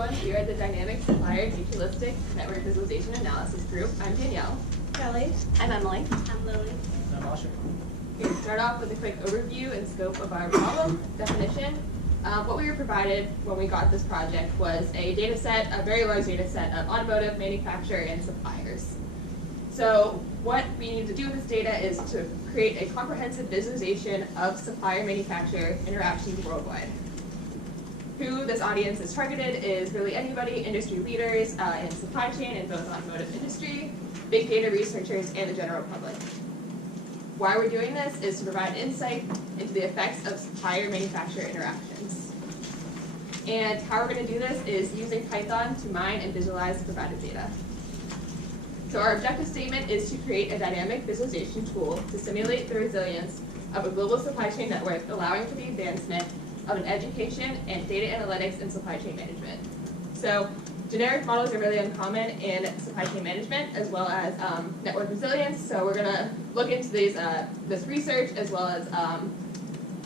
everyone. We are the Dynamic Supplier Mutualistic Network Visualization Analysis Group. I'm Danielle. Kelly. I'm Emily. I'm Lily. I'm Asher. We're going to start off with a quick overview and scope of our problem definition. What we were provided when we got this project was a data set, a very large data set of automotive, manufacturer, and suppliers. So what we need to do with this data is to create a comprehensive visualization of supplier-manufacturer interactions worldwide. Who this audience is targeted is really anybody, industry leaders in supply chain in both automotive industry, big data researchers, and the general public. Why we're doing this is to provide insight into the effects of supplier-manufacturer interactions. And how we're going to do this is using Python to mine and visualize the provided data. So our objective statement is to create a dynamic visualization tool to simulate the resilience of a global supply chain network, allowing for the advancement of an education and data analytics and supply chain management. So generic models are really uncommon in supply chain management as well as network resilience. So we're going to look into these, this research as well as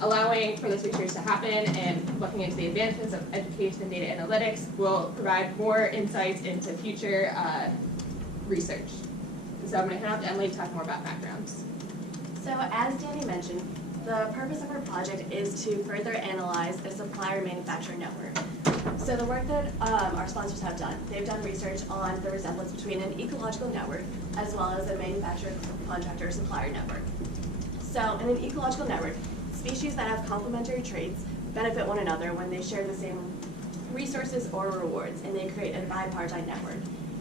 allowing for this research to happen and looking into the advancements of education and data analytics will provide more insights into future research. And so I'm going to hand off to Emily to talk more about backgrounds. So as Danny mentioned, the purpose of our project is to further analyze a supplier-manufacturer network. So the work that our sponsors have done, they've done research on the resemblance between an ecological network as well as a manufacturer-contractor-supplier network. So in an ecological network, species that have complementary traits benefit one another when they share the same resources or rewards, and they create a bipartite network.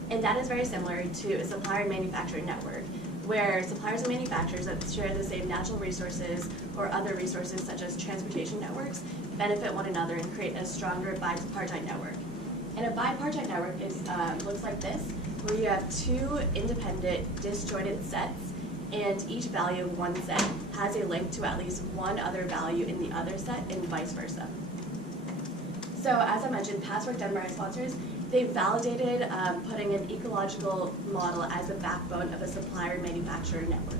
And that is very similar to a supplier-manufacturer network, where suppliers and manufacturers that share the same natural resources or other resources such as transportation networks benefit one another and create a stronger bipartite network. And a bipartite network looks like this, where you have two independent disjointed sets, and each value of one set has a link to at least one other value in the other set and vice versa. So as I mentioned, past work done by our sponsors, they validated putting an ecological model as the backbone of a supplier-manufacturer network.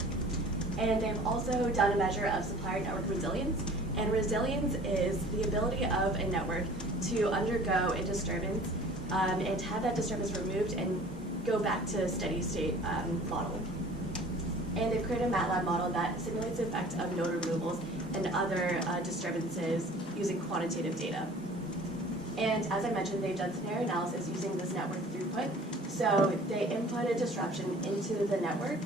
And they've also done a measure of supplier network resilience. And resilience is the ability of a network to undergo a disturbance and have that disturbance removed and go back to a steady state model. And they've created a MATLAB model that simulates the effect of node removals and other disturbances using quantitative data. And as I mentioned, they've done scenario analysis using this network throughput. So they input a disruption into the network,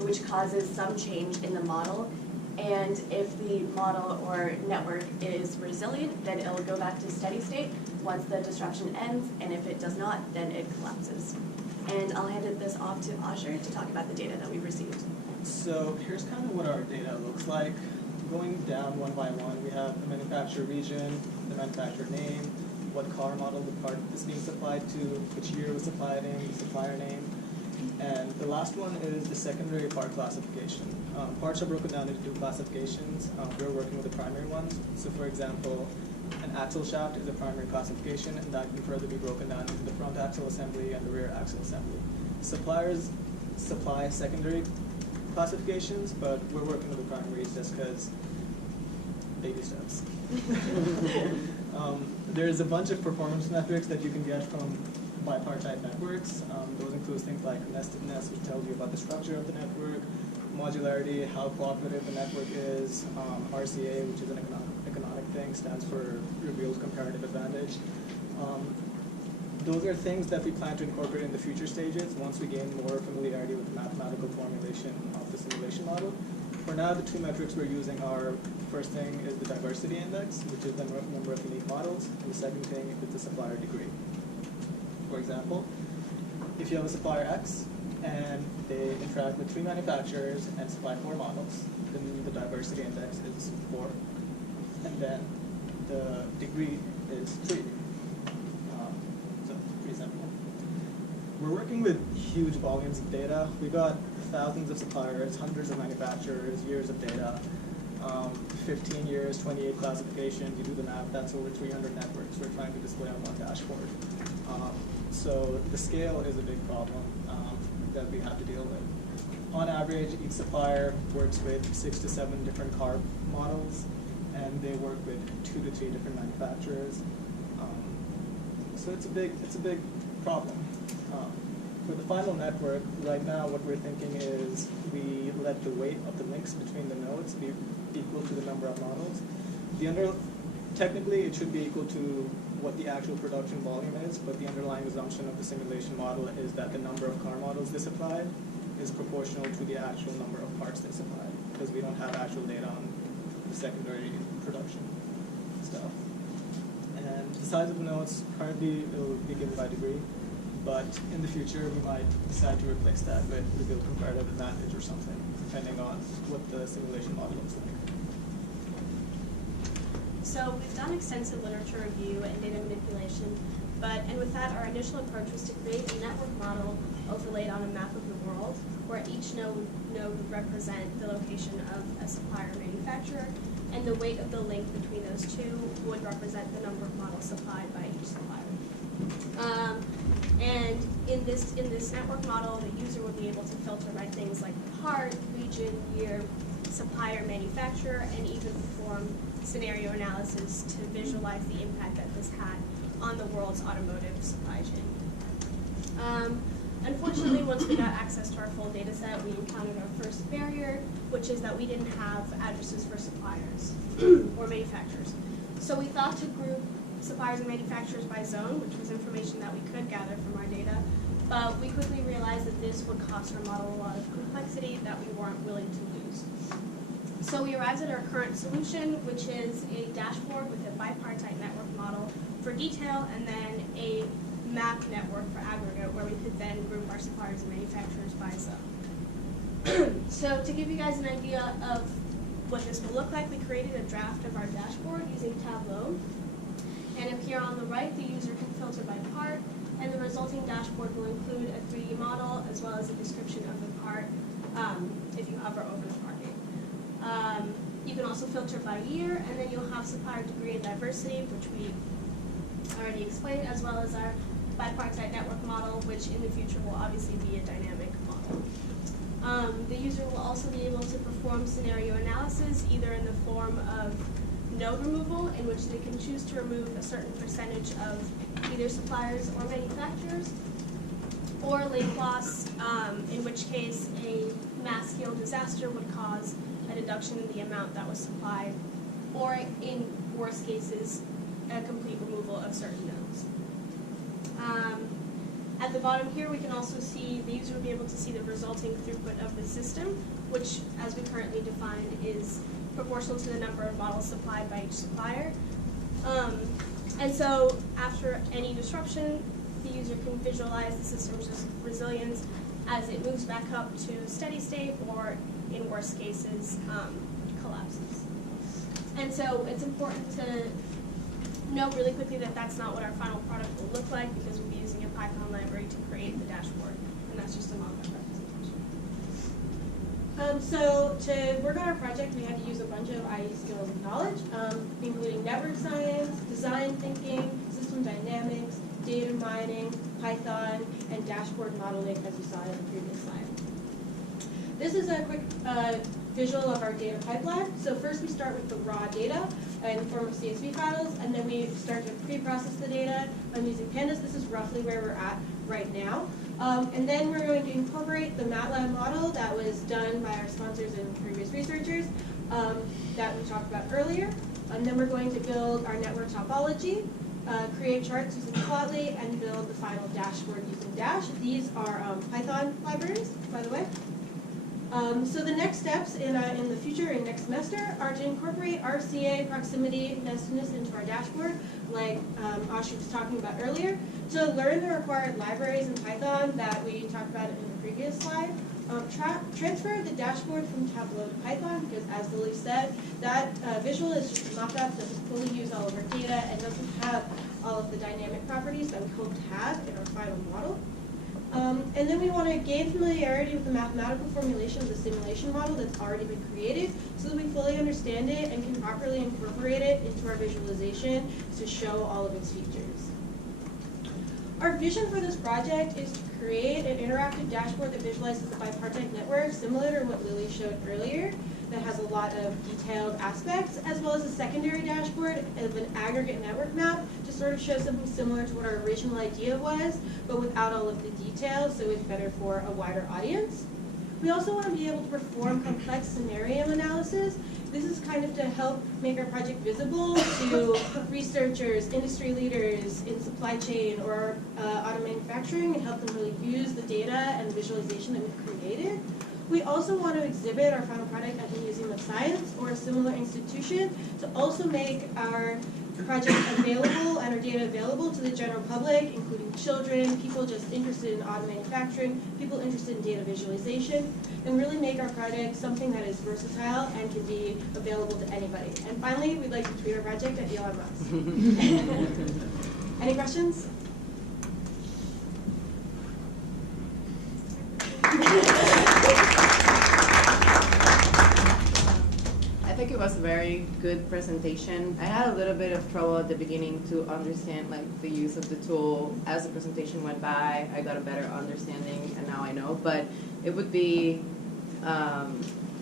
which causes some change in the model. And if the model or network is resilient, then it'll go back to steady state once the disruption ends. And if it does not, then it collapses. And I'll hand this off to Asher to talk about the data that we received. So here's kind of what our data looks like. Going down one by one, we have the manufacturer region, the manufacturer name, what car model the part is being supplied to, which year was supplied in, the supplier name. And the last one is the secondary part classification. Parts are broken down into two classifications. We're working with the primary ones. So for example, an axle shaft is a primary classification, and that can further be broken down into the front axle assembly and the rear axle assembly. Suppliers supply secondary classifications, but we're working with the primaries just because baby steps. There's a bunch of performance metrics that you can get from bipartite networks. Those include things like nestedness, which tells you about the structure of the network, modularity, how cooperative the network is, RCA, which is an economic thing, stands for reveals comparative advantage. Those are things that we plan to incorporate in the future stages once we gain more familiarity with the mathematical formulation of the simulation model. For now, the two metrics we're using are, first thing is the diversity index, which is the number of unique models, and the second thing is the supplier degree. For example, if you have a supplier X and they interact with 3 manufacturers and supply 4 models, then the diversity index is 4, and then the degree is 3. So pretty simple. We're working with huge volumes of data. We got thousands of suppliers, hundreds of manufacturers, years of data, 15 years, 28 classifications. You do the math, that's over 300 networks we're trying to display on one dashboard. So the scale is a big problem that we have to deal with. On average, each supplier works with 6 to 7 different car models, and they work with 2 to 3 different manufacturers. So it's a big problem. For the final network, right now what we're thinking is we let the weight of the links between the nodes be equal to the number of models. Technically, it should be equal to what the actual production volume is, but the underlying assumption of the simulation model is that the number of car models they supplied is proportional to the actual number of parts they supplied, because we don't have actual data on the secondary production stuff. And the size of the nodes, currently it will be given by degree, but in the future we might decide to replace that with reveal comparative advantage or something, depending on what the simulation model looks like. So we've done extensive literature review and data manipulation, and with that, our initial approach was to create a network model overlaid on a map of the world, where each node would represent the location of a supplier manufacturer, and the weight of the link between those two would represent the number of models supplied by each supplier. And in this network model, the user would be able to filter by things like part, region, year, supplier, manufacturer, and even perform scenario analysis to visualize the impact that this had on the world's automotive supply chain. Unfortunately, once we got access to our full data set, we encountered our first barrier, which is that we didn't have addresses for suppliers or manufacturers. So we thought to group suppliers and manufacturers by zone, which was information that we could gather from our data, but we quickly realized that this would cost our model a lot of complexity that we weren't willing to lose. So we arrived at our current solution, which is a dashboard with a bipartite network model for detail, and then a map network for aggregate, where we could then group our suppliers and manufacturers by zone. So to give you guys an idea of what this will look like, we created a draft of our dashboard using Tableau. And up here on the right, the user can filter by part, and the resulting dashboard will include a 3D model as well as a description of the part if you hover over the part name. You can also filter by year, and then you'll have supplier degree and diversity, which we already explained, as well as our bipartite network model, which in the future will obviously be a dynamic model. The user will also be able to perform scenario analysis, either in the form of node removal, in which they can choose to remove a certain percentage of either suppliers or manufacturers, or link loss, in which case a mass-scale disaster would cause a deduction in the amount that was supplied, or in worst cases, a complete removal of certain nodes. At the bottom here, we can also see, the user will be able to see the resulting throughput of the system, which, as we currently define, is proportional to the number of models supplied by each supplier. And so, after any disruption, the user can visualize the system's resilience as it moves back up to steady state, or in worst cases, collapses. And so it's important to note really quickly that that's not what our final product will look like, because we'll be using a Python library to create the dashboard, and that's just a mock-up representation. So to work on our project, we had to use a bunch of IE skills and knowledge, including network science, design thinking, system dynamics, data mining, Python, and dashboard modeling, as you saw in the previous slide. This is a quick visual of our data pipeline. So first we start with the raw data in the form of CSV files, and then we start to pre-process the data. I'm using pandas. This is roughly where we're at right now. And then we're going to incorporate the MATLAB model that was done by our sponsors and previous researchers that we talked about earlier. And then we're going to build our network topology, create charts using Plotly, and build the final dashboard using Dash. These are Python libraries, by the way. So the next steps in the future, in next semester, are to incorporate RCA, proximity, nestedness into our dashboard, like Ashi was talking about earlier, to learn the required libraries in Python that we talked about in the previous slide. Transfer the dashboard from Tableau to Python, because as Lily said, that visual is just a mock-up, doesn't fully use all of our data, and doesn't have all of the dynamic properties that we hope to have in our final model. And then we want to gain familiarity with the mathematical formulation of the simulation model that's already been created, so that we fully understand it and can properly incorporate it into our visualization to show all of its features. Our vision for this project is to create an interactive dashboard that visualizes the bipartite network, similar to what Lily showed earlier. that has a lot of detailed aspects, as well as a secondary dashboard of an aggregate network map to sort of show something similar to what our original idea was, but without all of the details, so it's better for a wider audience. We also want to be able to perform complex scenario analysis. This is kind of to help make our project visible to researchers, industry leaders in supply chain or auto manufacturing, and help them really use the data and the visualization that we've created. We also want to exhibit our final product at the Museum of Science or a similar institution to also make our project available and our data available to the general public, including children, people just interested in auto manufacturing, people interested in data visualization, and really make our project something that is versatile and can be available to anybody. And finally, we'd like to tweet our project at Elon Musk. Any questions? I think it was a very good presentation. I had a little bit of trouble at the beginning to understand like the use of the tool. As the presentation went by, I got a better understanding, and now I know. But it would be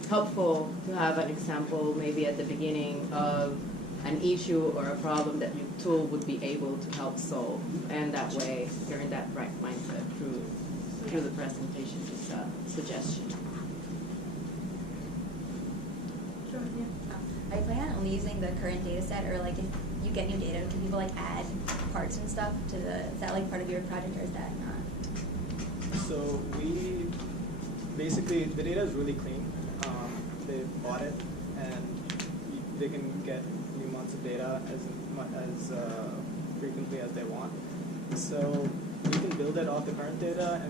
helpful to have an example maybe at the beginning of an issue or a problem that your tool would be able to help solve. And that way, you're in that right mindset through the presentation, just a suggestion. Are you planning on only using the current data set, or like if you get new data, can people like add parts and stuff to the, is that like part of your project, or is that not? So we, basically, the data is really clean. They bought it, and they can get new months of data as frequently as they want. So you can build it off the current data, and